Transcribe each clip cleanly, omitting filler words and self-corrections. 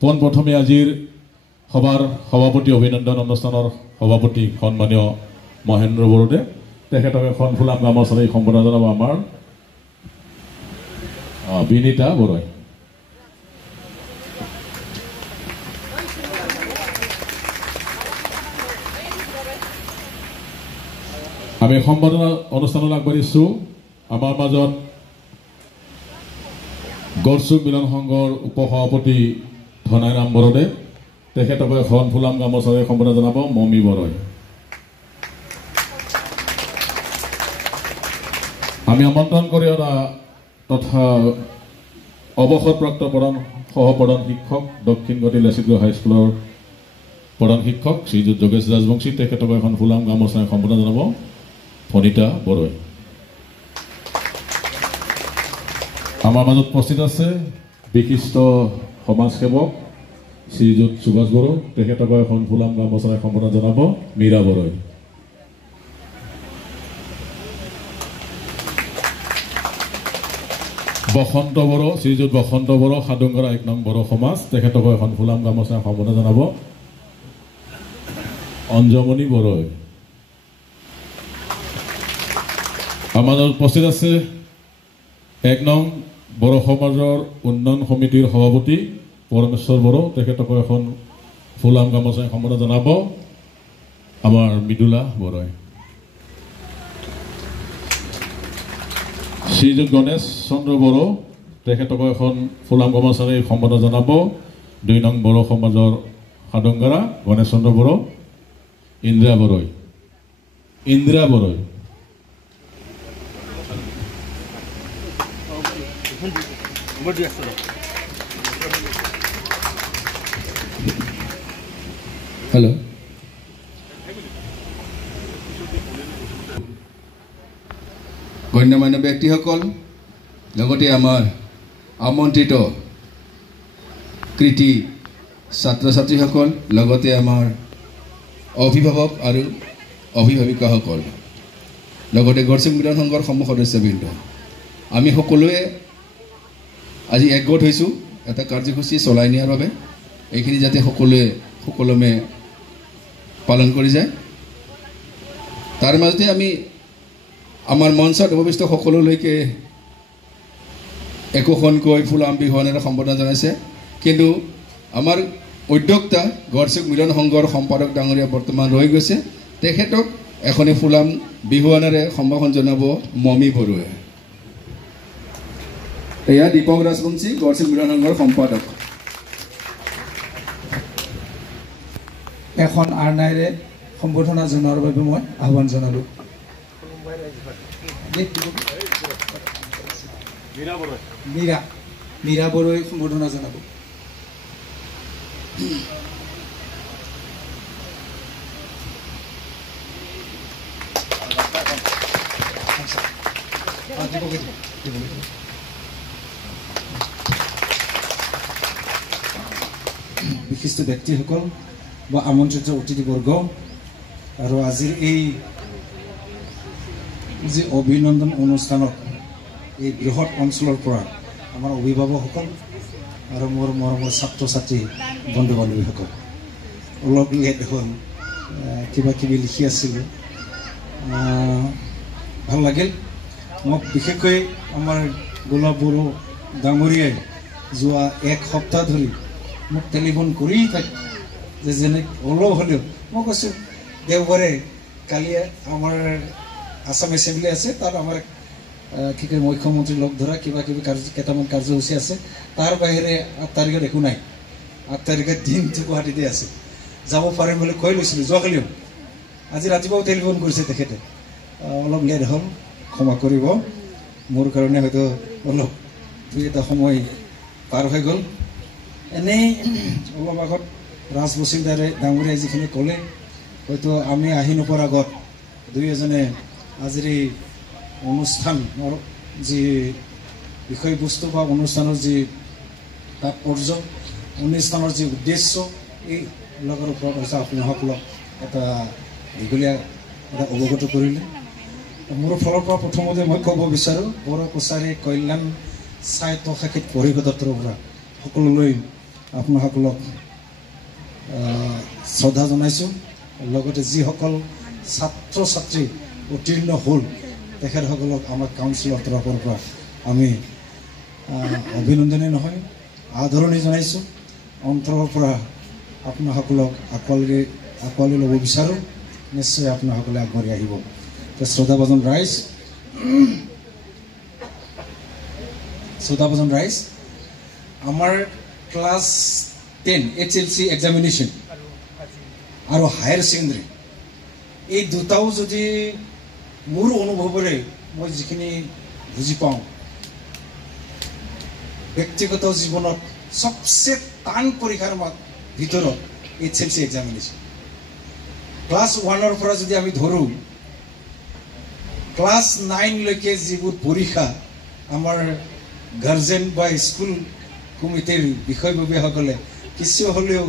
পোনপ্ৰথমে আজিৰ সভাৰ সভাপতি অভিনন্দন অনুষ্ঠানৰ সভাপতি সন্মানীয় মহেন্দ্ৰ বৰুদে তেখেতক এখন ফুলাম গামোচাৰে সম্বোধন জনাব আমাৰ বিনীতা বৰুৱাই। আমি সম্বোধন অনুষ্ঠানত আগবাঢ়িছোঁ আমাৰ মাজত গড়চুক মিলন সংঘৰ উপসভাপতি ধনাইৰাম বৰুদে তেখেতক এখন ফুলাম গামোচাৰে সম্বোধন জনাব মমী বৰুৱাই। আমি আমন্ত্ৰণ কৰি অনা তথা অৱসৰপ্ৰাপ্ত সহপ্ৰধান শিক্ষক দক্ষিণগতি লেচিগ্ৰ হাইস্কুলৰ প্ৰধান শিক্ষক শ্ৰীযুত যোগেশ ৰাজবংশী তেখেতক এখন ফুলাম গামোচাৰে সম্বোধন জনাব ফণিতা বৰুৱাই। আমাৰ মাজত উপস্থিত আছে বিশিষ্ট সমাজসেৱক শ্ৰীযুত সুভাষ বড়ো তেখেতক এখন ফুলাম গামোচাৰে সম্বোধন জনাব মীৰা বৰুৱাই। বসন্ত বড়ো শ্ৰীযুত বসন্ত বড়ো সাদুংগৰা ১ নং বড়ো সমাজ তেখেতক এখন ফুলাম গামোচাৰে সম্বোধন জনাব অঞ্জমণি বৰুৱাই। আমাৰ মাজত উপস্থিত আছে ১ নং বড়ো সমাজৰ উন্নয়ন সমিতিৰ সভাপতি পৰমেশ্বৰ বড়ো তেখেতক এখন ফুলাম গামোচাৰে সম্বোধন জনাব আমাৰ মৃদুলা বৰুৱাই। শ্ৰীযুত গণেশ চন্দ্ৰ বড়ো তেখেতক এখন ফুলাম গামোচাৰে সম্বোধন জনাব ২ নং বড়ো সমাজৰ সাদুংগৰা গণেশ চন্দ্ৰ বড়ো ইন্দ্ৰা বৰুৱাই। হেল্ল' গণ্যমান্য ব্যক্তিসকল লগতে আমাৰ আমন্ত্ৰিত কৃতি ছাত্ৰ ছাত্ৰীসকল লগতে আমাৰ অভিভাৱক আৰু অভিভাৱিকাসকল লগতে গড়চুক মিলন সংঘৰ সমূহ সদস্যবৃন্দ আমি সকলোৱে আজি একগোট হৈছোঁ এটা কাৰ্যসূচী চলাই নিয়াৰ বাবে এইখিনি যাতে সকলোৱে সুকলমে পালন কৰি যায় তাৰ মাজতে আমি আমাৰ মঞ্চত উপস্থিত সকলোলৈকে একোখনকৈ ফুলাম বিহুৱানেৰে সম্বোধন জনাইছে কিন্তু আমাৰ উদ্যোক্তা গড়চুক মিলন সংঘৰ সম্পাদক ডাঙৰীয়া বৰ্তমান ৰৈ গৈছে তেখেতক এখনি ফুলাম বিহুৱানেৰে সম্ভাষণ জনাব মমী বৰুৱাই। এয়া দীপক ৰাজবংশী গড়চুক মিলন সংঘৰ সম্পাদক। এখন আৰ্নাইৰে সম্বোধনা জনোৱাৰ বাবে মই আহ্বান জনালোঁ। মীৰা বৰুৱাই সম্বোধনা জনাব। বিশিষ্ট ব্যক্তিসকল বা আমন্ত্ৰিত অতিথিবৰ্গ আৰু আজিৰ এই যে অভিনন্দন অনুষ্ঠানত এই বৃহৎ অঞ্চলৰ পৰা আমাৰ অভিভাৱকসকল আৰু মোৰ মৰমৰ ছাত্ৰ ছাত্ৰী বন্ধু বান্ধৱীসকল অলপ লেট হ'ল কিবা কিবি লিখি আছিলোঁ ভাল লাগিল মোক বিশেষকৈ আমাৰ গোলাপ বড়ো ডাঙৰীয়াই যোৱা 1 সপ্তাহ ধৰি মোক টেলিফোন কৰি থাকে যে যেনে অলপ হ'লেও মই কৈছোঁ দেওবাৰে কালি আমাৰ আসাম এছেম্বলি আছে তাত আমাৰ কি কয় মুখ্যমন্ত্ৰী লগ ধৰা কিবা কিবি কেইটামান কাৰ্যসূচী আছে তাৰ বাহিৰে 8 তাৰিখত একো নাই 8 তাৰিখে দিনটো গুৱাহাটীতে আছে যাব পাৰিম বুলি কৈ লৈছিলোঁ যোৱাকালিও আজি ৰাতিপুৱাও টেলিফোন কৰিছে তেখেতে অলপ লেট হ'ল ক্ষমা কৰিব মোৰ কাৰণে হয়তো অলপ দুই এটা সময় পাৰ হৈ গ'ল এনেই অলপ আগত ৰাজ বসুন্ধাৰে ডাঙৰীয়াই যিখিনি ক'লে হয়তো আমি আহি নোপোৱাৰ আগত দুই এজনে আজিৰ এই অনুষ্ঠানৰ যি বিষয়বস্তু বা অনুষ্ঠানৰ যি তাৎপৰ্য অনুষ্ঠানৰ যি উদ্দেশ্য এই লগৰ ওপৰত হৈছে আপোনাসকলক এটা দীঘলীয়া এটা অৱগত কৰিলে মোৰ ফালৰ পৰা প্ৰথমতে মই ক'ব বিচাৰোঁ বড়ো কছাৰী কল্যাণ স্বায়ত্ত শাখিত পৰিষদৰ পৰা সকলোলৈ আপোনাসকলক শ্ৰদ্ধা জনাইছোঁ লগতে যিসকল ছাত্ৰ ছাত্ৰী উত্তীৰ্ণ হ'ল তেখেতসকলক আমাৰ কাউন্সিলৰ তৰফৰ পৰা আমি অভিনন্দনেই নহয় আদৰণি জনাইছোঁ অন্তৰৰ পৰা আপোনাসকলক আঁকোৱালি ল'ব বিচাৰোঁ নিশ্চয় আপোনাসকলে আগবাঢ়ি আহিব শ্ৰদ্ধাভাজন ৰাইজ আমাৰ ক্লাছ 10 HLC এক্সামিনেশ্যন আৰু হায়াৰ ছেকেণ্ডেৰী এই দুটাও যদি মোৰ অনুভৱেৰে মই যিখিনি বুজি পাওঁ ব্যক্তিগত জীৱনত সবচে টান পৰীক্ষাৰ ভিতৰত HLC এক্সামিনেশ্যন ক্লাছ 1ৰ পৰা যদি আমি ধৰোঁ ক্লাছ 9 লৈকে যিবোৰ পৰীক্ষা আমাৰ গাৰ্জেন বা স্কুল কমিটিৰ বিষয়ববীয়াসকলে কিছু হ'লেও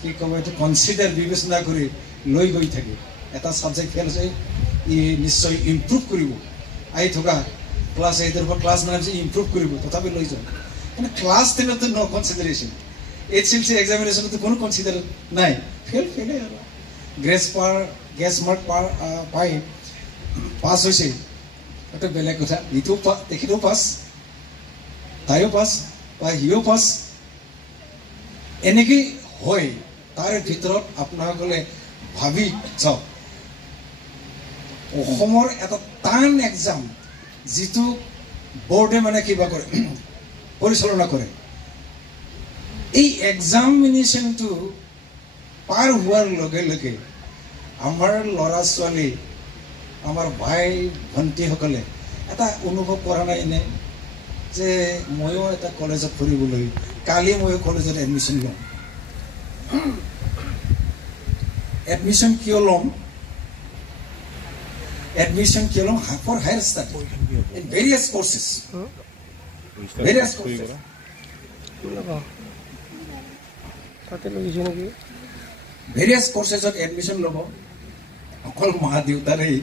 কি ক'ব এইটো কনচিডাৰ বিবেচনা কৰি লৈ গৈ থাকে এটা ছাবজেক্ট ফেল হৈছে ই নিশ্চয় ইম্প্ৰুভ কৰিব আহি থকা ক্লাছ 8ৰ পৰা ক্লাছ 9 ইম্প্ৰুভ কৰিব তথাপি লৈ যায় কিন্তু ক্লাছ 10ত নো কনচিডাৰেশ্যন HLC এক্সামিনেশ্যনতো কোনো কনচিডাৰ নাই ফেলে আৰু গ্ৰেছ মাৰ্ক পাই পাছ হৈছে এটা বেলেগ কথা ইটো তেখেতেও পাছ তাইও পাছ বা সিও পাছ এনেকৈ হয় তাৰ ভিতৰত আপোনাসকলে ভাবি চাওক অসমৰ এটা টান এক্সাম যিটো বোৰ্ডে মানে কিবা কৰে পৰিচালনা কৰে এই এক্সামিনেশ্যনটো পাৰ হোৱাৰ লগে লগে আমাৰ ল'ৰা ছোৱালী আমাৰ ভাই ভণ্টিসকলে এটা অনুভৱ কৰা নাই নে যে ময়ো এটা কলেজত পঢ়িবলৈ কালি ময়ো কলেজত এডমিশ্যন ল'ম এডমিশ্যন কিয় ল'ম for higher study in various courses various কোৰ্চেছত এডমিশ্যন ল'ব অকল মা দেউতাৰেই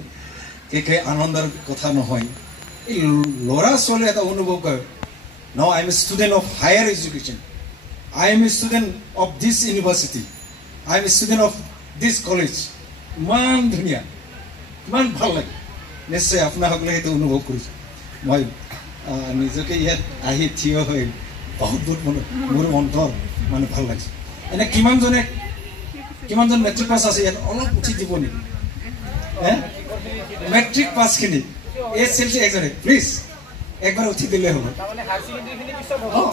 আনন্দৰ কথা নহয় এই ল'ৰা ছোৱালীয়ে এটা অনুভৱ কৰে now I M a student of higher education I M a student of this university I M a student of this college ইমান ধুনীয়া ইমান ভাল লাগে নিশ্চয় আপোনাসকলে সেইটো অনুভৱ কৰিছে মই নিজকে ইয়াত আহি থিয় হৈ বহুত মোৰ অন্তৰ মানে ভাল লাগিছে এনে কিমানজন মেট্ৰিক পাছ আছে ইয়াত অলপ উঠি দিব নেকি মেট্ৰিক পাছখিনি HLC এক্সাম প্লিজ একবাৰ উঠি দিলে হ'ব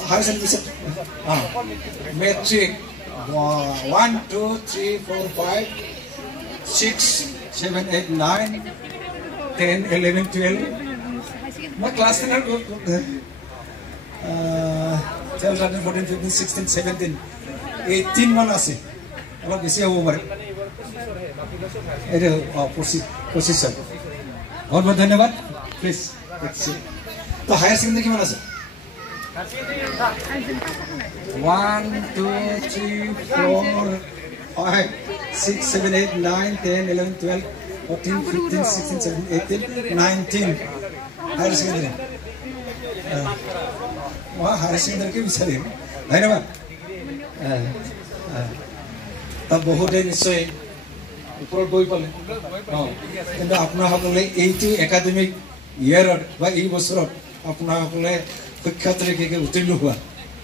হায়াৰ ছেকেণ্ডেৰী মেট্ৰিক 1 2 3 4 5 6 7 8 9 10 11 12 মই ক্লাছ 10 12 13 14 15 16 17 18 মান আছে অলপ বেছি হ'ব পাৰে এইটো 25 বহুত বহুত ধন্যবাদ প্লিজ তো হায়াৰ ছেকেণ্ডেৰী কিমান আছে 1 2 3 4 5 6 7 8 9 10 11 12 14 15 16 17 18 19 হায়াৰ ছেকেণ্ডেৰী মই হায়াৰ ছেকেণ্ডেৰীকে বিচাৰিম ধন্যবাদ তাত বহুতে নিশ্চয় ওপৰত গৈ পালে কিন্তু আপোনাসকলে এইটো একাডেমিক ইয়াৰত বা এই বছৰত আপোনাসকলে শিক্ষাৰ্থীকে উত্তীৰ্ণ হোৱা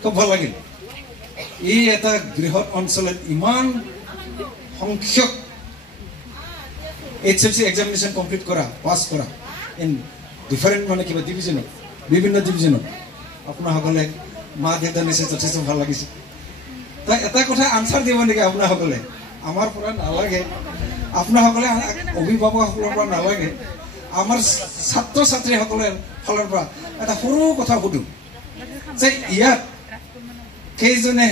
খুব ভাল লাগিল এই এটা বৃহৎ অঞ্চলত ইমান সংখ্যক HLC এক্সামিনেশ্যন কমপ্লিট কৰা পাছ কৰা ইন ডিফাৰেণ্ট মানে কিবা ডিভিজনত বিভিন্ন ডিভিজনত আপোনাসকলে মা দেউতা নিশ্চয় যথেষ্ট ভাল লাগিছে তাই এটা কথা আনচাৰ দিব নেকি আপোনাসকলে আমাৰ পৰা নালাগে আপোনাসকলে অভিভাৱকসকলৰ পৰা নালাগে আমাৰ ছাত্ৰ ছাত্ৰীসকলৰ ফালৰ পৰা এটা সৰু কথা সুধো যে ইয়াত কেইজনে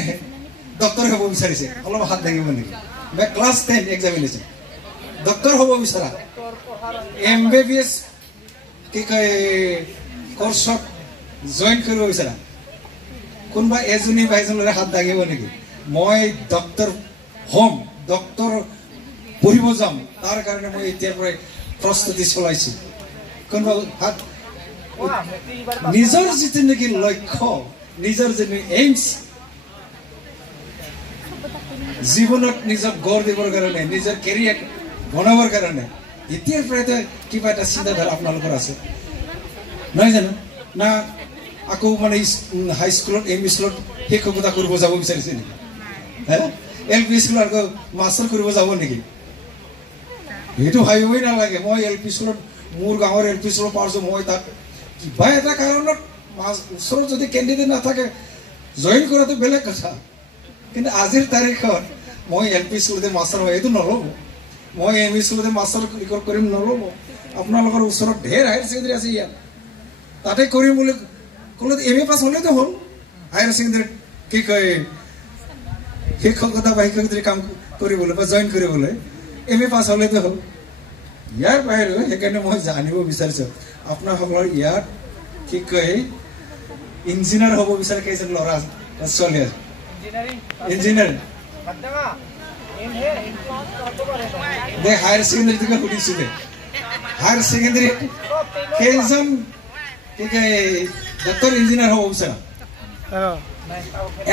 ডক্টৰ হ'ব বিচাৰিছে অলপ হাত দাঙিব নেকি বা ক্লাছ 10 এক্সামিনেশ্যন ডক্টৰ হ'ব বিচাৰা MBBS কি কয় কোৰ্চত জইন কৰিব বিচাৰা কোনোবা এজনী বা এজনৰে হাত দাঙিব নেকি মই ডক্টৰ হ'ম ডক্টৰ পঢ়িব যাম তাৰ কাৰণে মই এতিয়াৰ পৰাই প্ৰস্তুতি চলাইছোঁ কোনোবা হাত নিজৰ যিটো নেকি লক্ষ্য নিজৰ যিটো এইমছ জীৱনত নিজক গঢ় দিবৰ কাৰণে নিজৰ কেৰিয়াৰ বনাবৰ কাৰণে এতিয়াৰ পৰাইতো কিবা এটা চিন্তাধাৰা আপোনালোকৰ আছে নহয় জানো না আকৌ মানে হাই স্কুলত এম ই স্কুলত শিক্ষকতা কৰিব যাব বিচাৰিছে নেকি এল পি স্কুলত আকৌ মাষ্টাৰ কৰিব যাব নেকি সেইটো ভাবিবই নালাগে মই এল পি স্কুলত মোৰ গাঁৱৰ এল পি স্কুলত পাইছোঁ মই তাত কিবা এটা কাৰণত ওচৰত যদি কেণ্ডিডেট নাথাকে জইন কৰাটো বেলেগ কথা কিন্তু আজিৰ তাৰিখত মই এল পি স্কুলতে মাষ্টাৰ হয় এইটো নল'ব মই এম ই স্কুলতে মাষ্টাৰ কৰিম নল'ব আপোনালোকৰ ওচৰত ঢেৰ হায়াৰ ছেকেণ্ডেৰী আছে ইয়াত তাতে কৰিম বুলি ক'লে এম এ পাছ হ'লেতো হ'ল হায়াৰ ছেকেণ্ডেৰীত কি কয় শিক্ষকতা বা শিক্ষয়িত্ৰী কাম কৰিবলৈ বা জইন কৰিবলৈ এম এ পাছ হ'লেতো হ'ল ইয়াৰ বাহিৰেও সেইকাৰণে মই জানিব বিচাৰিছোঁ আপোনাসকলৰ ইয়াত কি কয় ইঞ্জিনিয়াৰ হ'ব বিচাৰে কেইজন ল'ৰা ছোৱালী আছে ইঞ্জিনিয়াৰ দে হায়াৰ ছেকেণ্ডেৰীটোকে সুধিছিলে হায়াৰ ছেকেণ্ডেৰী কেইজন কি কয় ডক্টৰ ইঞ্জিনিয়াৰ হ'ব বিচাৰা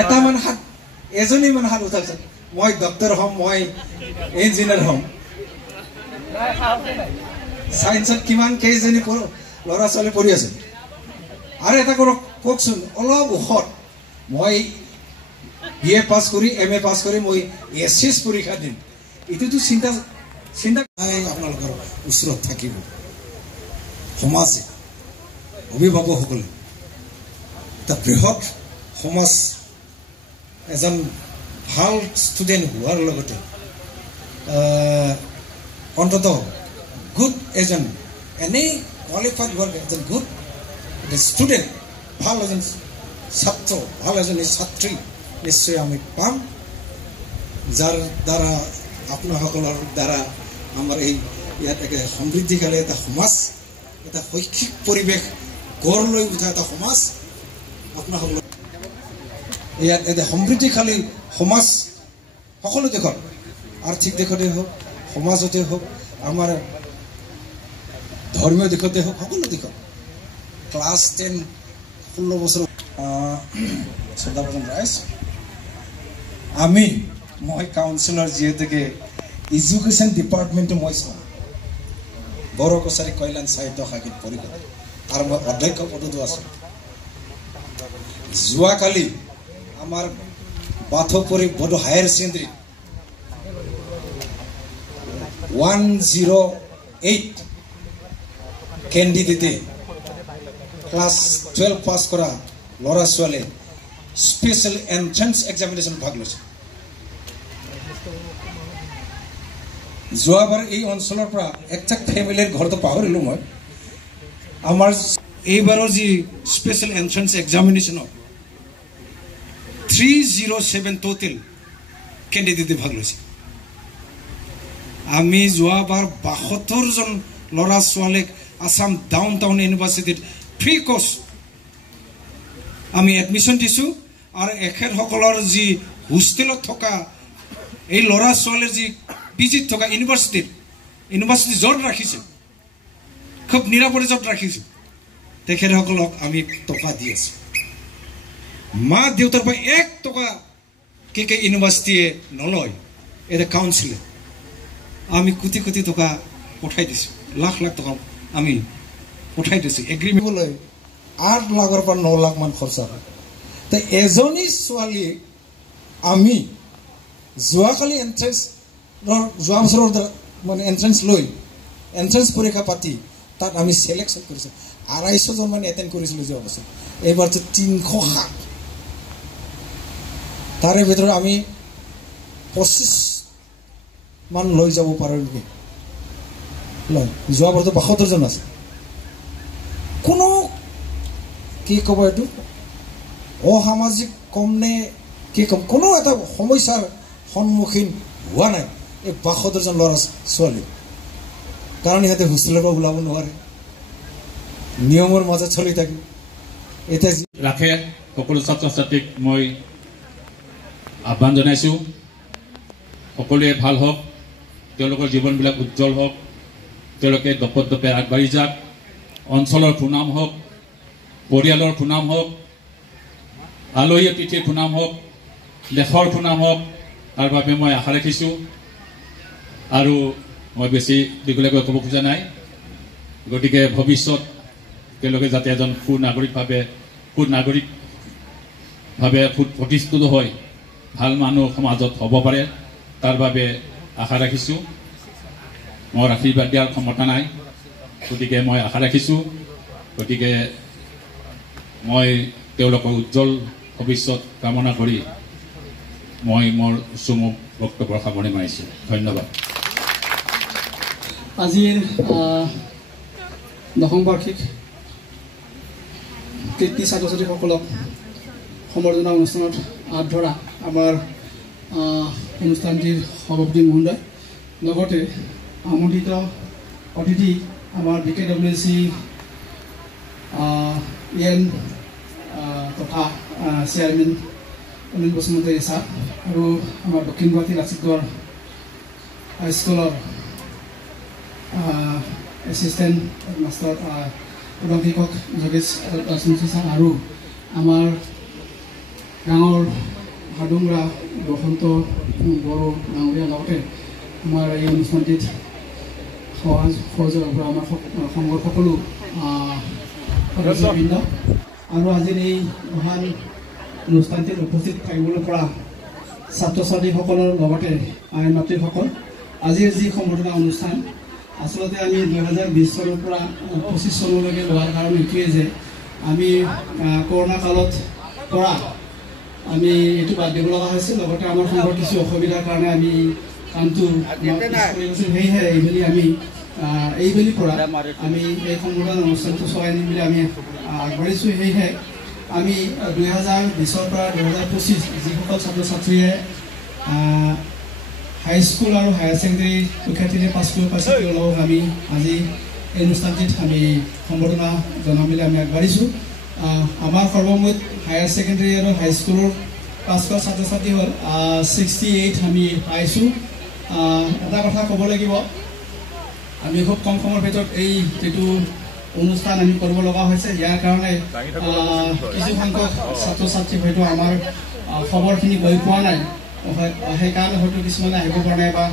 এটামান হাত এজনীমান হাত উঠাইছে মই ডক্টৰ হ'ম মই ইঞ্জিনিয়াৰ হ'ম চায়েন্সত কিমান কেইজনী ল'ৰা ছোৱালী পঢ়ি আছে আৰু এটা কওকচোন অলপ ওখত মই বি এ পাছ কৰি এম এ পাছ কৰি মই এছ পৰীক্ষা দিম এইটোতো চিন্তা আপোনালোকৰ ওচৰত থাকিব সমাজে অভিভাৱকসকলে এটা বৃহৎ সমাজ এজন ভাল ষ্টুডেণ্ট হোৱাৰ লগতে অন্ততঃ গুড এজন এনেই কোৱালিফাইড হোৱাৰ এজন গুড ষ্টুডেণ্ট ভাল এজন ছাত্ৰ ভাল এজনী ছাত্ৰী নিশ্চয় আমি পাম যাৰ দ্বাৰা আপোনাসকলৰ দ্বাৰা আমাৰ এই ইয়াত একে সমৃদ্ধিশালী এটা সমাজ এটা শৈক্ষিক পৰিৱেশ গঢ় লৈ উঠা এটা সমাজ আপোনাসকলৰ ইয়াত এটা সমৃদ্ধিশালী সমাজ সকলো দিশত আৰ্থিক দিশতে হওক সমাজতে হওক আমাৰ ধৰ্মীয় দিশতে হওক সকলো দিশত ক্লাছ 10 16 বছৰ ৰাইজ মই কাউন্সিলৰ যিহেতুকে এডুকেশ্যন ডিপাৰ্টমেণ্টটো মই চাওঁ বড়ো কছাৰী কল্যাণ সাহিত্য সাহিত্য পৰিষদ আৰু মই অধ্যক্ষ পদতো আছোঁ যোৱাকালি আমাৰ বাথৌপুৰী বড়ো হায়াৰ ছেকেণ্ডেৰী 108 কেণ্ডিডেটে ক্লাছ 12 পাছ কৰা ল'ৰা ছোৱালী স্পেচিয়েল এন্ট্ৰেন্স এক্সামিনেশ্যন ভাগ লৈছে যোৱাবাৰ এই অঞ্চলৰ পৰা একজাক্ট ফেমিলিৰ ঘৰটো পাহৰিলোঁ মই আমাৰ এইবাৰৰ যি স্পেচিয়েল এন্ট্ৰেন্স এক্সামিনেশ্যনত 307 টোটেল কেণ্ডিডেটে ভাগ লৈছে আমি যোৱাবাৰ 72 জন ল'ৰা ছোৱালীক আসাম ডাউন টাউন ইউনিভাৰ্চিটিত ফ্ৰী কোৰ্চ আমি এডমিশ্যন দিছোঁ আৰু এখেতসকলৰ যি হোষ্টেলত থকা এই ল'ৰা ছোৱালীৰ যি পিজিত থকা ইউনিভাৰ্চিটি য'ত ৰাখিছে খুব নিৰাপদে য'ত ৰাখিছোঁ তেখেতসকলক আমি টকা দি আছোঁ মা দেউতাৰ পৰা 1 টকা কে ইউনিভাৰ্চিটিয়ে নলয় এটা কাউন্সিলে আমি কোটি কোটি টকা পঠাই দিছোঁ লাখ লাখ টকা আমি পঠাই দিছোঁ এগ্ৰিমেণ্টলৈ 8 লাখৰ পৰা 9 লাখ মান খৰচা হয় তো এজনী ছোৱালী আমি যোৱাকালি যোৱা বছৰৰ মানে এন্ট্ৰেন্স লৈ এন্ট্ৰেন্স পৰীক্ষা পাতি তাত আমি সিলেকশ্যন কৰিছোঁ 250 জন মানে এটেণ্ড কৰিছিলোঁ যোৱা বছৰ এইবাৰতো 307 তাৰে ভিতৰত আমি 25 মান লৈ যাব পাৰোঁ নেকি যোৱাবাৰতো 72 জন আছে কোনো কি ক'ব এইটো অসামাজিক কম নে কি কম কোনো এটা সমস্যাৰ সন্মুখীন হোৱা নাই এই 72 জন ল'ৰা ছোৱালী কাৰণ ইহঁতে হোষ্টেলৰ পৰা ওলাব নোৱাৰে নিয়মৰ মাজত চলি থাকে এতিয়া ৰাখে সকলো ছাত্ৰ ছাত্ৰীক মই আহ্বান জনাইছোঁ সকলোৱে ভাল হওক তেওঁলোকৰ জীৱনবিলাক উজ্জ্বল হওক তেওঁলোকে দপত দপে আগবাঢ়ি যাওক অঞ্চলৰ সুনাম হওক পৰিয়ালৰ সুনাম হওক আলহী অতিথিৰ সুনাম হওক দেশৰ সুনাম হওক তাৰ বাবে মই আশা ৰাখিছোঁ আৰু মই বেছি দীঘলীয়াকৈ ক'ব খোজা নাই গতিকে ভৱিষ্যত তেওঁলোকে যাতে এজন সুনাগৰিকভাৱে প্ৰতিষ্ঠিত হয় ভাল মানুহ সমাজত হ'ব পাৰে তাৰ বাবে আশা ৰাখিছোঁ মোৰ আশীৰ্বাদ দিয়াৰ ক্ষমতা নাই গতিকে মই আশা ৰাখিছোঁ গতিকে মই তেওঁলোকৰ উজ্জ্বল ভৱিষ্যত কামনা কৰি মই মোৰ চমু বক্তব্যৰ সামৰণি মাৰিছোঁ ধন্যবাদ আজিৰ দশম বাৰ্ষিক কৃতি ছাত্ৰ ছাত্ৰীসকলক সম্বৰ্ধনা অনুষ্ঠানত হাত ধৰা আমাৰ অনুষ্ঠানটিৰ সভাপতি মহোদয় লগতে আমন্ত্ৰিত অতিথি আমাৰ BKWC EN তথা চেয়াৰমেন অনিল বসুমতাৰী ছাৰ আৰু আমাৰ দক্ষিণ গুৱাহাটী লাচিতগড় হাইস্কুলৰ এছিষ্টেণ্ট মাষ্টাৰ প্ৰধান শিক্ষক যোগেশ ৰাজবংশী ছাৰ আৰু আমাৰ ডাঙৰ হাডুংৰা বসন্ত বড়ো ডাঙৰীয়া লগতে আমাৰ এই অনুষ্ঠানটিত সহযোগ কৰা আমাৰ সংঘৰ সকলো সদস্যবৃন্দ আৰু আজিৰ এই মহান অনুষ্ঠানটিত উপস্থিত থাকিবলৈ পৰা ছাত্ৰ ছাত্ৰীসকলৰ লগতে আইন মাতৃসকল আজিৰ যি সম্বৰ্ধনা অনুষ্ঠান আচলতে আমি 2020 চনৰ পৰা 25 চনলৈকে লোৱাৰ কাৰণ এইটোৱে যে আমি কৰোণা কালত পৰা আমি এইটো বাদ দিব লগা হৈছিল লগতে আমাৰ সংঘৰ কিছু অসুবিধাৰ কাৰণে আমি কামটো সেয়েহে এইবেলি আমি এইবেলি পৰা আমি এই সম্বৰ্ধনা অনুষ্ঠানটো চলাই নিম বুলি আমি আগবাঢ়িছোঁ সেয়েহে আমি 2020 পৰা 2025 যিসকল ছাত্ৰ ছাত্ৰীয়ে হাইস্কুল আৰু হায়াৰ ছেকেণ্ডেৰী পৰীক্ষাৰ্থীৰে পাছ কৰিব পাৰিছে তেওঁলোকক আমি আজি এই অনুষ্ঠানটিত আমি সম্বৰ্ধনা জনাম বুলি আমি আগবাঢ়িছোঁ আমাৰ সৰ্বমুঠ হায়াৰ ছেকেণ্ডেৰী আৰু হাইস্কুলৰ পাছ কৰা ছাত্ৰ ছাত্ৰী হ'ল 68 আমি পাইছোঁ এটা কথা ক'ব লাগিব আমি খুব কম সময়ৰ ভিতৰত এই যিটো অনুষ্ঠান আমি কৰিব লগা হৈছে ইয়াৰ কাৰণে কিছু সংখ্যক ছাত্ৰ ছাত্ৰী হয়তো আমাৰ খবৰখিনি গৈ পোৱা নাই সেইকাৰণে হয়তো কিছুমানে আহিব পৰা নাই বা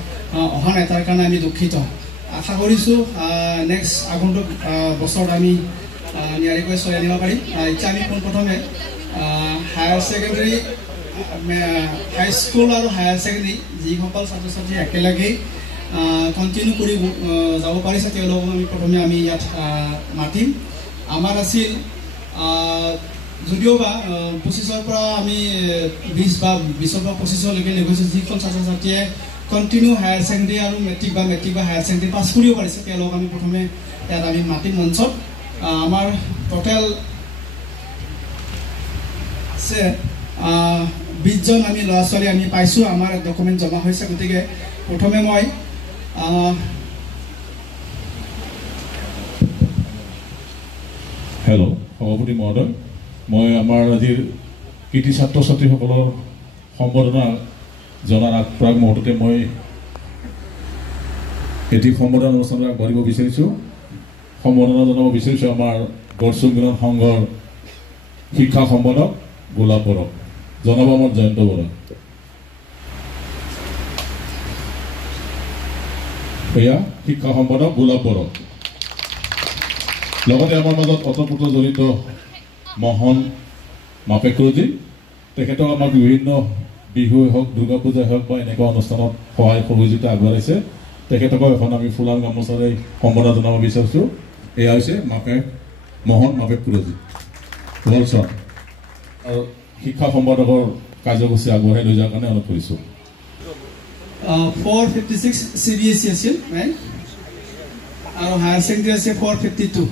অহা নাই তাৰ কাৰণে আমি দুখিত আশা কৰিছোঁ নেক্সট আগন্তুক বছৰত আমি নিয়াৰিকৈ চলাই আনিব পাৰিম এতিয়া আমি পোনপ্ৰথমে হায়াৰ ছেকেণ্ডেৰী হাইস্কুল আৰু হায়াৰ ছেকেণ্ডেৰী যিসকল ছাত্ৰ ছাত্ৰী একেলগেই কণ্টিনিউ কৰি যাব পাৰিছে তেওঁলোকক আমি প্ৰথমে আমি ইয়াত মাতিম আমাৰ আছিল যদিও বা 25ৰ পৰা আমি 20 বা 20ৰ পৰা 25লৈকে লৈছোঁ যিসকল ছাত্ৰ ছাত্ৰীয়ে কণ্টিনিউ হায়াৰ ছেকেণ্ডেৰী আৰু মেট্ৰিক বা হায়াৰ ছেকেণ্ডেৰী পাছ কৰিব পাৰিছে তেওঁলোকক আমি প্ৰথমে ইয়াত আমি মাতিম মঞ্চত আমাৰ টোটেল আছে 20 জন আমি ল'ৰা ছোৱালী আমি পাইছোঁ আমাৰ ডকুমেণ্ট জমা হৈছে গতিকে প্ৰথমে মই হেল্ল' সভাপতি মহোদয় মই আমাৰ আজিৰ কৃতি ছাত্ৰ ছাত্ৰীসকলৰ সম্বৰ্ধনা জনাৰ প্ৰাক মুহূৰ্ততে মই এটি সম্বৰ্ধনা অনুষ্ঠানত আগবাঢ়িব বিচাৰিছোঁ সম্বৰ্ধনা জনাব বিচাৰিছোঁ আমাৰ গড়চুং মিলন সংঘৰ শিক্ষা সম্পাদক গোলাপ বড়োক জনাব আমাৰ জয়ন্ত বৰা এয়া শিক্ষা সম্পাদক গোলাপ বড়ো লগতে আমাৰ মাজত অতঃপুত্ৰ জড়িত মোহন মাপেকৰজী তেখেতক আমাৰ বিভিন্ন বিহুৱে হওক দুৰ্গা পূজাই হওক বা এনেকুৱা অনুষ্ঠানত সহায় সহযোগিতা আগবঢ়াইছে তেখেতক এখন আমি ফুলাম গামোচাৰে সম্বৰ্ধনা জনাব বিচাৰিছোঁ এয়া হৈছে মোহন মাপেকৰজী ৱলছৰ আৰু শিক্ষা সম্পাদকৰ কাৰ্যসূচী আগবঢ়াই লৈ যোৱাৰ কাৰণে অনুৰোধ কৰিছোঁ 456 CBSE আছিল ৰাইট আৰু হায়াৰ ছেকেণ্ডেৰী আছে 452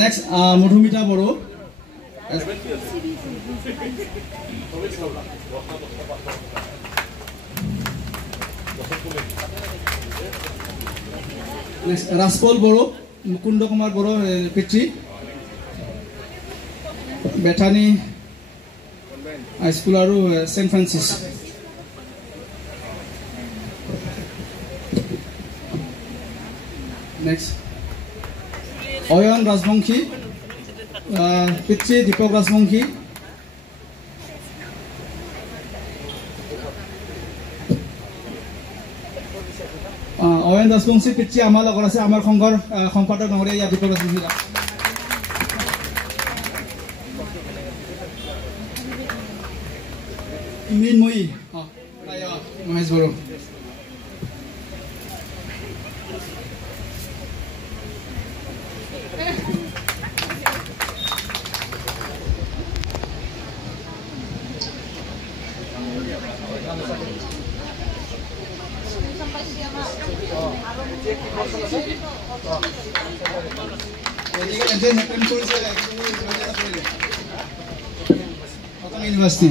নেক্সট মধুমিতা বড়ো ৰাজপল বড়ো মুকুন্দ কুমাৰ বড়ো পিতৃ বেথানী হাইস্কুল আৰু Saint Francis next Ayan Rajbongshi পিতৃ দীপক ৰাজবংশী অয়ন ৰাজবংশী পিতৃ আমাৰ লগত আছে আমাৰ সংঘৰ সম্পাদক ডাঙৰীয়া ইয়াত দীপক ৰাজবংশী মৃন্ময়ী মহেশ বড়ো ইউনিভাৰ্সিটি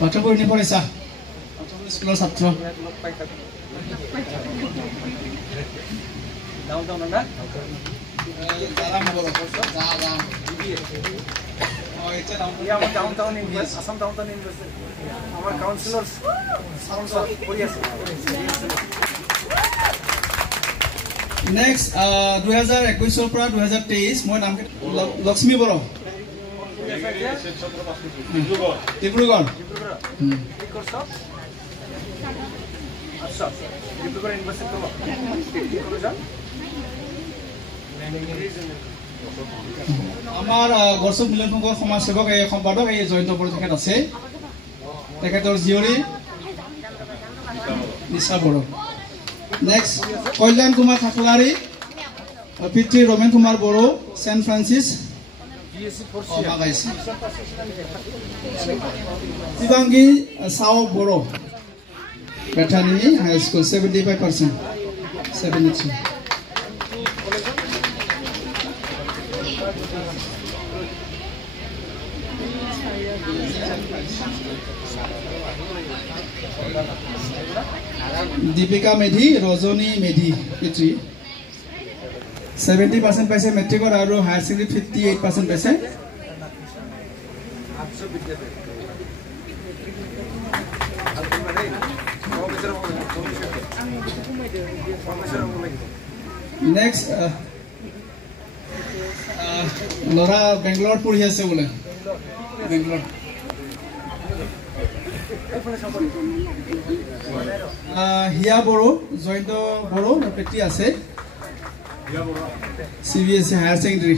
পাঠ্যপুৰ নি পঢ়িছা স্কুলৰ ছাত্ৰ নেক্সট 2021 পৰা 2023 মই নাম লক্ষ্মী বড়ো ডিব্ৰুগড় আমাৰ গড়চুক মিলন সংঘৰ সমাজসেৱক এই সম্পাদক এই জয়ন্ত বড়ো তেখেত আছে তেখেতৰ জীয়ৰী নিশা বড়ো নেক্সট কল্যাণ কুমাৰ ঠাকুৰাৰী পিতৃ ৰমেন কুমাৰ বড়ো চেণ্ট ফ্ৰান্সিছ শিৱাংগী চাও বড়ো বেথানী হাই স্কুল 75% 73 দীপিকা মেধি ৰজনী মেধি পিতৃ 70% পাইছে মেট্ৰিকৰ আৰু হায়াৰ ছেকেণ্ডাৰী 58% পাইছে নেক্সট ল'ৰা বেংগলোৰত পঢ়ি আছে বোলে বেংগলোৰ হিয়া বড়ো জয়ন্ত বড়ো পিতৃ আছে CBSE হায়াৰ ছেকেণ্ডাৰী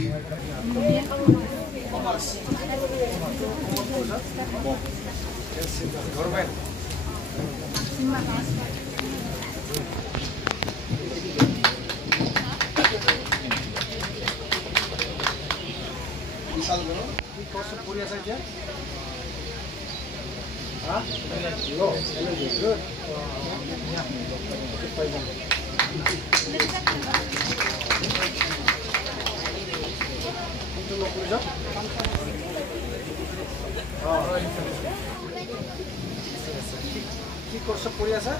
কি কোর্স পড়ি আছে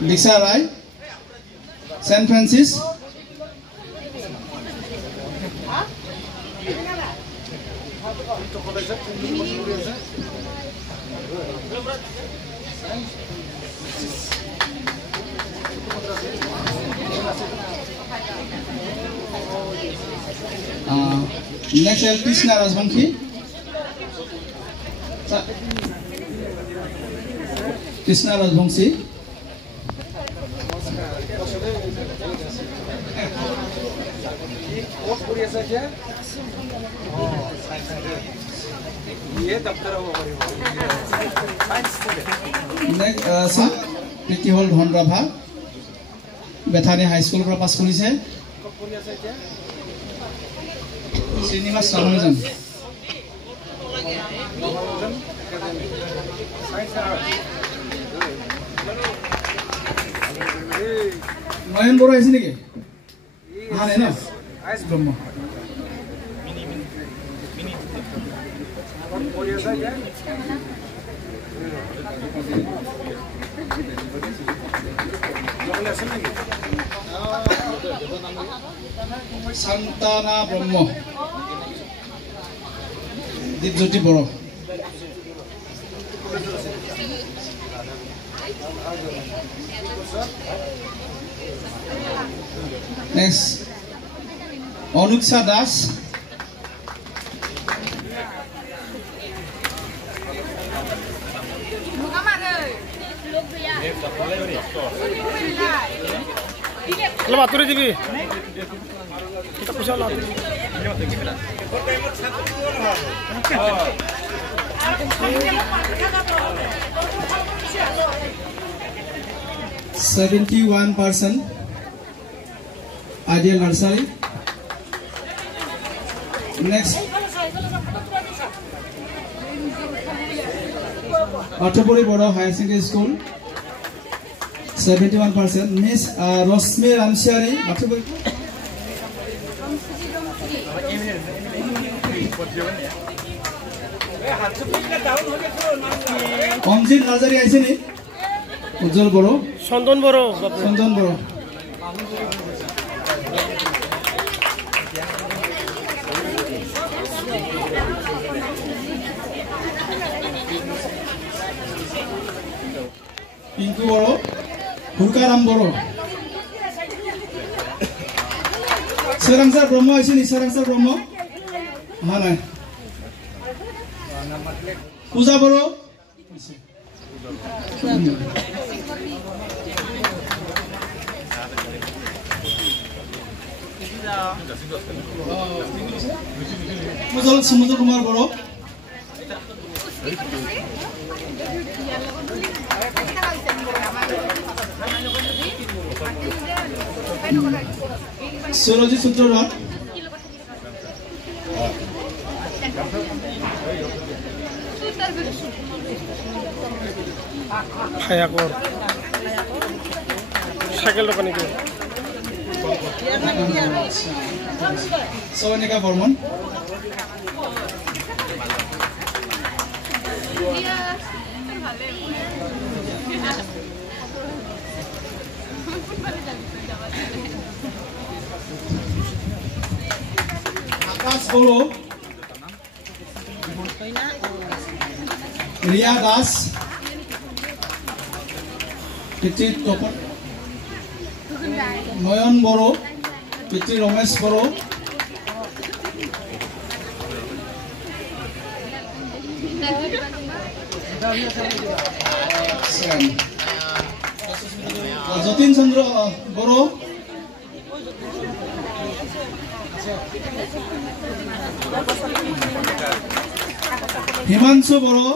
Diksha Rai, San Francis. Next is Krishna Rajbangshi. Krishna Rajbangshi. Next, Pritihol Dhonrabha, Bethany High School পৰা পাছ কৰিছে। Srinivas Ramanujan. নয়ন বড় আহিছে নেকি অহা নাই ন ব্ৰহ্ম Santana Brahmo Dipjyoti Boro Next Onuksha Das Lo maturi dibi. Kita pusat lah. %71 Ideal Nursery. Next Ottobori Bodo Higher Secondary School 71%. Miss Rosmi Ramshari Ottobori Omjit Nazari aise ni Ujjwal Boro Sondon Boro Pinku Boro Hurkaram Boro Sarangsar Brahmo aise ni Sarangsar Brahmo ha nai Puja Boro Mujal Sumudra Kumar Boro Surajit Sutrarat Hayakor Cycle dokani ke Sonika Bormon Akash Boro Ria Das Pitri Topar Noyan Boro Pitri Romesh Boro Jatin Chandra Boro Himanshu Boro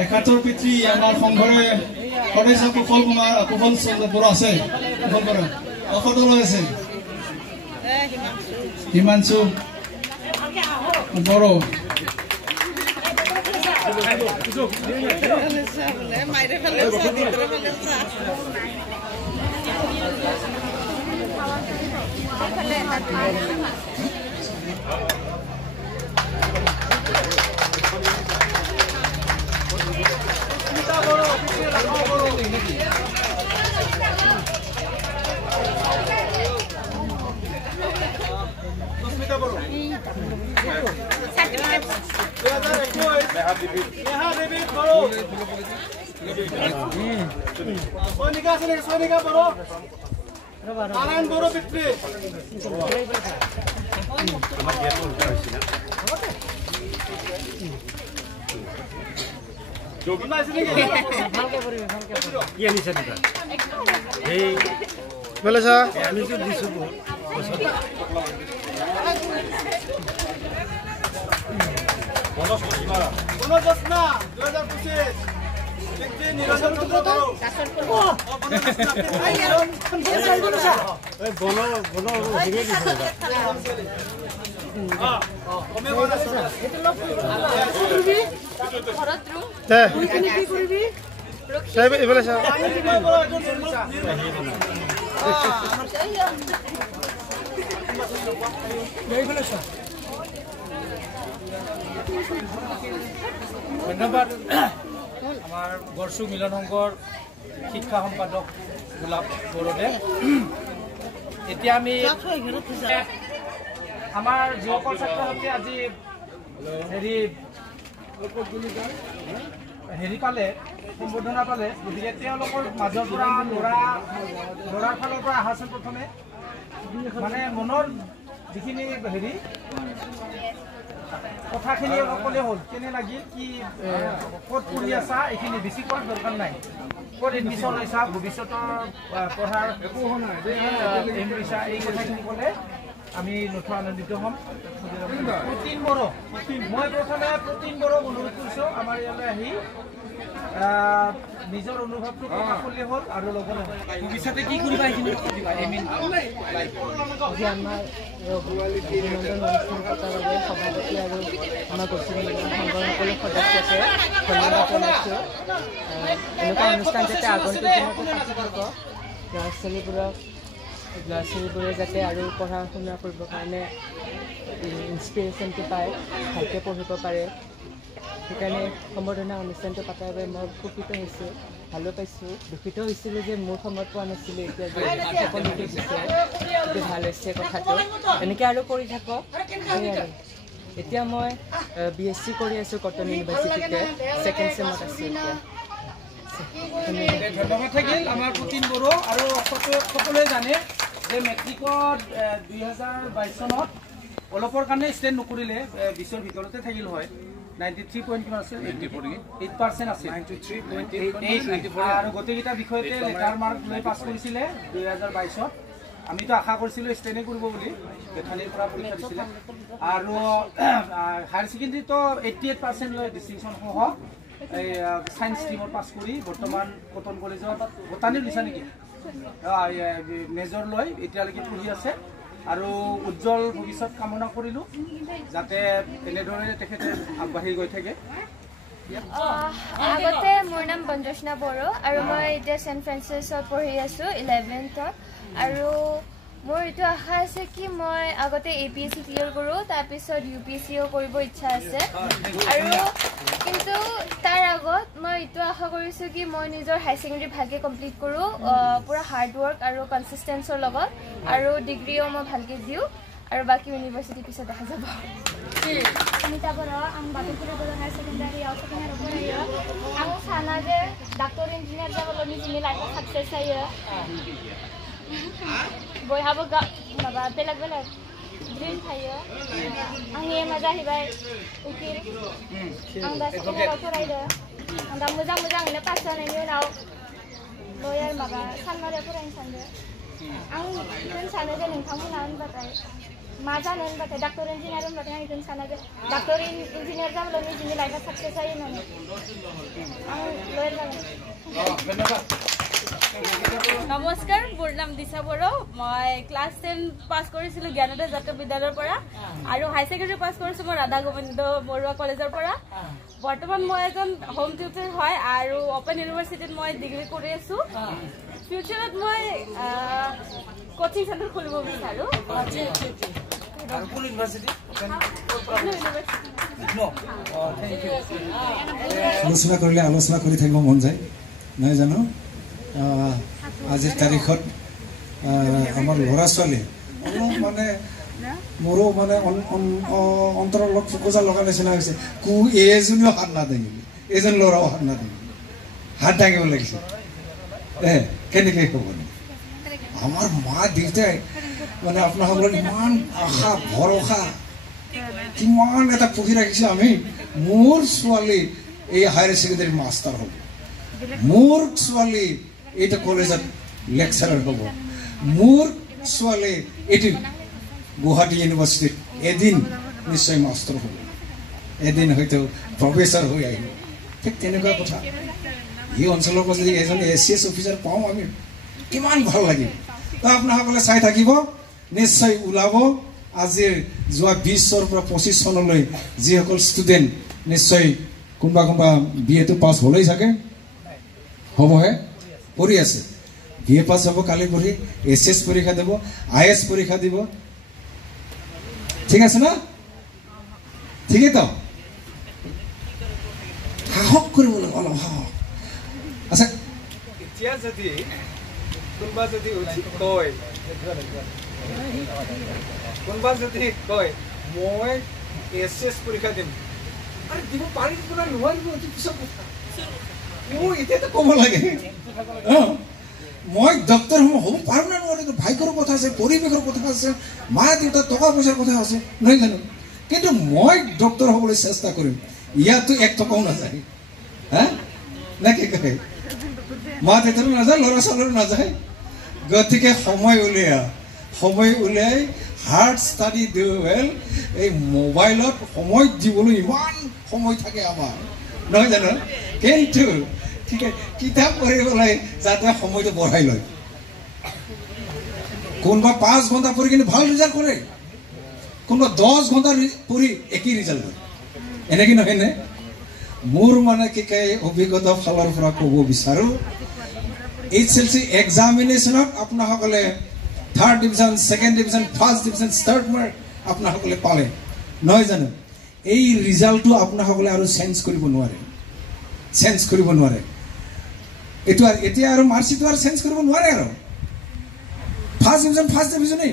Ekator Pitri Amar Khongore Kodesa Kukhol Kumar Kukhol Chandra Boro ase Kukhol Boro Okhodolo ase Himanshu Boro Sonika Boro Aran Boro Pitri Boleh sah? ধন্যবাদ আমাৰ গড়চুক মিলন সংঘৰ শিক্ষা সম্পাদক গোলাপ বড়োদেৱ। এতিয়া আমি আমাৰ যিসকল ছাত্ৰ ছাত্ৰী আজি হেৰি পালে সম্বৰ্ধনা পালে, গতিকে তেওঁলোকৰ মাজৰ পৰা ল'ৰাৰ ফালৰ পৰা আহাচোন প্ৰথমে, মানে মনৰ যিখিনি হেৰি কথাখিনি ক'লে হ'ল, কেনে লাগিল, কি ক'ত পঢ়ি আছা, এইখিনি বেছি কোৱাৰ দৰকাৰ নাই, ক'ত এডমিশ্যন লৈছা, ভৱিষ্যতৰ পঢ়াৰ এম লৈছা, এই কথাখিনি ক'লে আমি নথৈ আনন্দিত হ'ম। প্ৰতীন বড়ো, মই প্ৰথমে প্ৰতীন বড়োক অনুৰোধ কৰিছোঁ আমাৰ ইয়ালৈ আহি নিজৰ অনুভৱটো প্ৰকাশ কৰিলে হ'ল আৰু লগতে ভৱিষ্যতে কি কৰিবা এইখিনি দিবা। আজি আমাৰ অভিনন্দন অনুষ্ঠান পতাৰ বাবে সভাপতি আৰু আমাৰ গড়চুক মিলন সংঘৰ সকলো সদস্যকে ধন্যবাদ জনাইছোঁ। এনেকুৱা অনুষ্ঠান যাতে আগন্তুক দিনতো পাতি থাকিব, ল'ৰা ছোৱালীবোৰে যাতে আৰু পঢ়া শুনা কৰিবৰ কাৰণে ইনস্পিৰেশ্যনটো পায়, ভালকৈ পঢ়িব পাৰে। সেইকাৰণে সম্বৰ্ধনা অনুষ্ঠানটো পতাৰ বাবে মই উপকৃত হৈছোঁ, ভালো পাইছোঁ। দুখিত হৈছিলোঁ যে মোৰ সময়ত পোৱা নাছিলোঁ, এতিয়া যে সকলোকে দিছে, সেইটো ভাল হৈছে কথাটো। এনেকৈ আৰু কৰি থাকক। সেয়াই আৰু এতিয়া মই BSc কৰি আছোঁ কটন ইউনিভাৰ্চিটিতে, 2nd চেমত আছোঁ এতিয়া। ধন্যবাদ থাকিল আমাৰ প্ৰতীন বড়ো। আৰু সকলোৱে জানে যে মেট্ৰিকত 2022 চনত অলপৰ কাৰণে ষ্টেণ্ড নকৰিলে, 20ৰ ভিতৰতে থাকিল হয়। 93 পইণ্ট কিমান আছিল? 8% আছিল। আৰু গোটেইকেইটা বিষয়তে লেটাৰ মাৰ্ক লৈ পাছ কৰিছিলে 2022ত। আমিতো আশা কৰিছিলোঁ ষ্টেণ্ডে কৰিব বুলি, বেথানীৰ পৰা পৰীক্ষা দিছিলে। আৰু হায়াৰ ছেকেণ্ডেৰীতো 88% লৈ ডিষ্টিংশ্যন সহ এই ছায়েন্স ষ্ট্ৰীমত পাছ কৰি বৰ্তমান কটন কলেজত বটানীৰ দিছা নেকি মেজৰ লৈ এতিয়ালৈকে পঢ়ি আছে। আৰু উজ্জ্বল ভৱিষ্যত কামনা কৰিলোঁ, যাতে এনেদৰে তেখেতে আগবাঢ়ি গৈ থাকে। আগতে মোৰ নাম বঞ্জস্না বড়ো আৰু মই এতিয়া ছেণ্ট ফ্ৰেন্সিছত পঢ়ি আছোঁ 11th। আৰু মোৰ এইটো আশা আছে কি মই আগতে APSC ক্লিয়াৰ কৰোঁ, তাৰপিছত UPSCও কৰিব ইচ্ছা আছে। আৰু কিন্তু তাৰ আগত মই এইটো আশা কৰিছোঁ কি মই নিজৰ হায়াৰ ছেকেণ্ডেৰী ভালকৈ কমপ্লিট কৰোঁ, পূৰা হাৰ্ডৱৰ্ক আৰু কনচিষ্টেঞ্চৰ লগত, আৰু ডিগ্ৰীও মই ভালকৈ দিওঁ, আৰু বাকী ইউনিভাৰ্চিটিৰ পিছত দেখা যাব। Anita Boro, ang Batupuri Boro High Secondary, also kaya Boro. Ang sana je doctor engineer jawab lo ni sini lagi sukses saya. Boy habo ga naba belag dream saya. Ang ye maja hibai ukir. Ang dah sekolah auto rider. Ang dah mujang ini pasal ini now. Lawyer maga sana dia pura insan dia. Ang kan sana je nih kamu nahan batai. माझा none बता doctor engineer में बताया इतन साना जे doctor engineer जब लोग जिंदगी life में success I ना नमस्कार মোৰ নাম দিশা বড়ো মই ক্লাস 10 পাস কৰিছিলো জ্ঞানোদয় জাতীয় বিদ্যালয়ৰ পৰা আৰু হাই সেকেন্ডাৰী পাস কৰিছো মই ৰাধা গোবিন্দ বৰুৱা কলেজৰ পৰা বৰ্তমান মই এজন হোম টিউটৰ হয় আৰু ওপেন ইউনিভাৰ্সিটিত মই ডিগ্ৰী কৰি আছো ফিউচাৰত মই কোচিং সেন্টাৰ খুলিব বিচাৰো আৰু কোন ইউনিভাৰ্সিটি আলোচনা কৰি থাকিব মন যায় নাই জানো আজিৰ তাৰিখত আমাৰ ল'ৰা ছোৱালী মানে মোৰো মানে অন্তৰৰ লগ ফুকুজা লগা নিচিনা হৈছে কু এজনীও হাত নাদাঙিব এজন ল'ৰাও হাত নাদাঙিব হাত দাঙিব লাগিছে কেনেকৈ হ'ব আমাৰ মা দেউতাই মানে আপোনাসকলৰ ইমান আশা ভৰসা কিমান এটা পুহি ৰাখিছে আমি মোৰ ছোৱালী এই হায়াৰ ছেকেণ্ডেৰী মাষ্টাৰ হ'ব মোৰ ছোৱালী এইটো কলেজত লেকচাৰাৰ হ'ব মোৰ ছোৱালী এইটো গুৱাহাটী ইউনিভাৰ্চিটিত এদিন নিশ্চয় মাষ্টাৰ হ'ব এদিন হয়তো প্ৰফেচাৰ হৈ আহিব ঠিক তেনেকুৱা কথা এই অঞ্চলৰ পৰা যদি এজন ACS অফিচাৰ পাওঁ আমি কিমান ভাল লাগিব তো আপোনাসকলে চাই থাকিব নিশ্চয় ওলাব আজিৰ যোৱা 20 পৰা 25 চনলৈ যিসকল ষ্টুডেণ্ট নিশ্চয় কোনোবা BA টো পাছ হ'লেই চাগে হ'বহে পঢ়ি আছে BA পাছ হ'ব কালি পঢ়ি SS পৰীক্ষা দিব IS পৰীক্ষা দিব ঠিক আছে না ঠিকই তো সাহস কৰিব লাগে অলপ সাহস আচ্ছা এতিয়া যদি কোনোবা যদি কয় মই SS পৰীক্ষা দিম আৰু দিব পাৰিব না নোৱাৰিব এইটো পিছত কথা মোৰ এতিয়াতো ক'ব লাগে মই ডক্টৰ হ'ব পাৰোঁ না নোৱাৰোঁ ভাগ্যৰ কথা আছে পৰিৱেশৰ কথা আছে মা দেউতা টকা পইচাৰ কথা আছে নহয় জানো কিন্তু মই ডক্টৰ হ'বলৈ চেষ্টা কৰিম ইয়াতো এক টকাও নাযায় হা নে কি কয় মা দেউতাৰো নাযায় ল'ৰা ছোৱালীৰো নাযায় গতিকে সময় উলিয়াই হাৰ্ড ষ্টাডি ডু ৱেল এই মোবাইলত সময় দিবলৈ ইমান সময় থাকে আমাৰ নহয় জানো কিন্তু ঠিক আছে কিতাপ পঢ়িবলৈ যাতে সময়টো বঢ়াই লয় কোনোবা 5 ঘণ্টা পঢ়ি কিন্তু ভাল ৰিজাল্ট কৰে কোনোবা 10 ঘণ্টা পঢ়ি একই ৰিজাল্ট কৰে এনেকৈ নহয়নে মোৰ মানে কি কয় অভিজ্ঞতা ফালৰ পৰা ক'ব বিচাৰোঁ HSLC এক্সামিনেশ্যনত আপোনাসকলে 3rd division 2nd division 1st division 3rd mark আপোনাসকলে পালে নহয় জানো এই ৰিজাল্টটো আপোনাসকলে আৰু চেঞ্জ কৰিব নোৱাৰে এইটো এতিয়া আৰু মাৰ্কশ্বিটটো আৰু চেঞ্জ কৰিব নোৱাৰে আৰু 1st ডিভিজন 1st ডিভিজনেই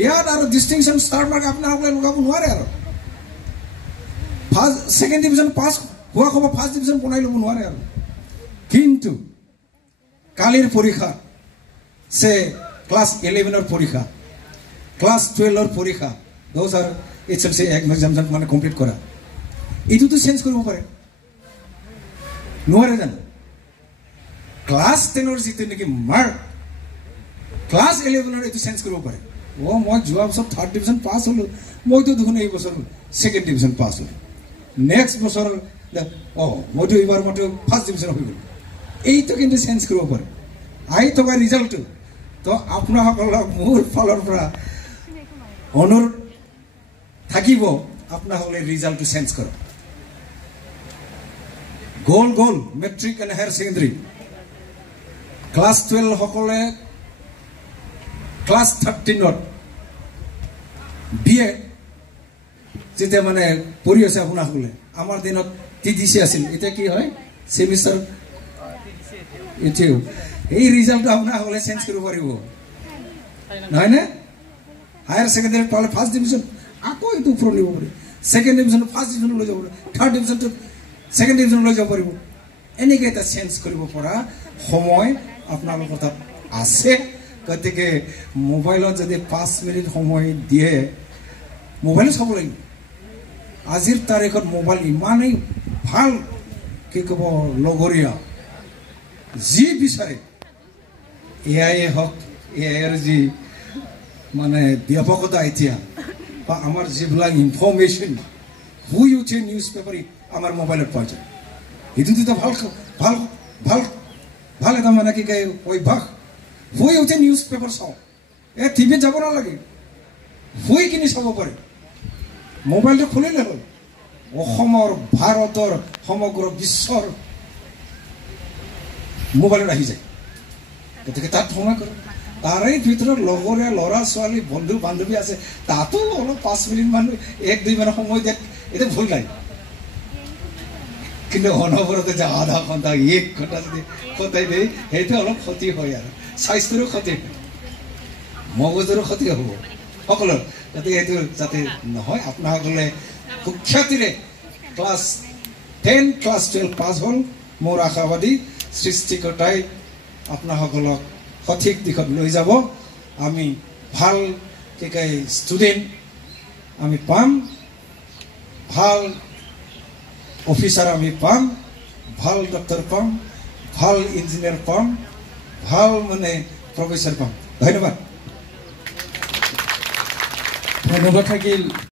ইয়াত আৰু ডিষ্টিংশ্যন ষ্টাৰ মাৰ্ক আপোনাসকলে লগাব নোৱাৰে আৰু 2nd ডিভিজন পাছ হোৱা হ'ব 1st ডিভিজন বনাই ল'ব নোৱাৰে আৰু কিন্তু কালিৰ পৰীক্ষা সে ক্লাস 11 পৰীক্ষা ক্লাস 12 পৰীক্ষা those are HSLC exam মানে কমপ্লিট কৰা এইটো চেঞ্জ কৰিব পাৰে নোৱাৰে জানো ক্লাস 10 যিটো নেকি মাৰ্ক ক্লাস 11 এইটো চেঞ্জ কৰিব পাৰে মই যোৱা বছৰ 3rd ডিভিজন পাছ হলো মইতো দেখোন এই বছৰ 2nd ডিভিজন পাছ হলো নেক্সট বছৰ মইতো এইবাৰ মইতো 1st ডিভিজন হৈ গ'ল এইটো কিন্তু চেঞ্জ কৰিব পাৰে আই থকা ৰিজাল্টটো তো আপোনাসকলক মোৰ ফালৰ পৰা অনুৰোধ থাকিব আপোনাসকলে ৰিজাল্টটো চেঞ্জ কৰক গোল matric and higher secondary class 12 সকলে ক্লাছ 13ত BA যেতিয়া মানে পঢ়ি আছে আপোনাসকলে আমাৰ দিনত TDC আছিল এতিয়া কি হয় সেমিষ্টাৰ এতিয়াও এই ৰিজাল্টটো আপোনাসকলে চেঞ্জ কৰিব পাৰিব নহয় নে হায়াৰ ছেকেণ্ডাৰী পালে 1st ডিভিজন আকৌ এইটো ওপৰত নিব পাৰি 2nd ডিভিজন 1st ডিভিজন লৈ যাব 3rd ডিভিজন 2nd ডিভিজন লৈ যাব পাৰিব এনেকৈ এটা চেঞ্জ কৰিব পৰা সময় আপোনালোকৰ তাত আছে গতিকে মোবাইলত যদি 5 মিনিট সময় দিয়ে মোবাইল চাব লাগিব আজিৰ তাৰিখত মোবাইল ইমানেই ভাল কি ক'ব লগৰীয়া যি বিচাৰে AI হওক AIৰ যি মানে ব্যাপকতা এতিয়া বা আমাৰ যিবিলাক ইনফৰমেশ্যন শুই উঠে নিউজ পেপাৰ আমাৰ মোবাইলত পোৱা যায় এইটোতো ভাল ভাল ভাল ভাল এটা মানে কি কয় অভ্যাস শুই উঠে নিউজ পেপাৰ চাওঁ টিভিত যাব নালাগে শুই কিনি চাব পাৰে মোবাইলটো খুলিলে হ'ল অসমৰ ভাৰতৰ সমগ্ৰ বিশ্বৰ মোবাইলত আহি যায় গতিকে তাত সময় কৰে তাৰে ভিতৰত লগৰীয়া ল'ৰা ছোৱালী বন্ধু বান্ধৱী আছে তাতো অলপ 5 মিনিট মান 1-2 মিনিট সময় দিয়ে এটা ভুল নাই কিন্তু অনবৰতে যে আধা ঘণ্টা 1 ঘণ্টা যদি কটাই দিয়ে সেইটো অলপ ক্ষতি হয় আৰু স্বাস্থ্যৰো ক্ষতি হয় মগজুৰো ক্ষতি হ'ব সকলোৰ গতিকে এইটো যাতে নহয় আপোনাসকলে সুখ্যাতিৰে ক্লাছ 10 ক্লাছ 12 পাছ হ'ল মোৰ আশাবাদী সৃষ্টিকৰ্তাই আপোনাসকলক সঠিক দিশত লৈ যাব আমি ভাল কি কয় ষ্টুডেণ্ট আমি পাম ভাল অফিচাৰ আমি পাম ভাল ডক্টৰ পাম ভাল ইঞ্জিনিয়াৰ পাম ভাল মানে প্ৰফেচাৰ পাম ধন্যবাদ থাকিল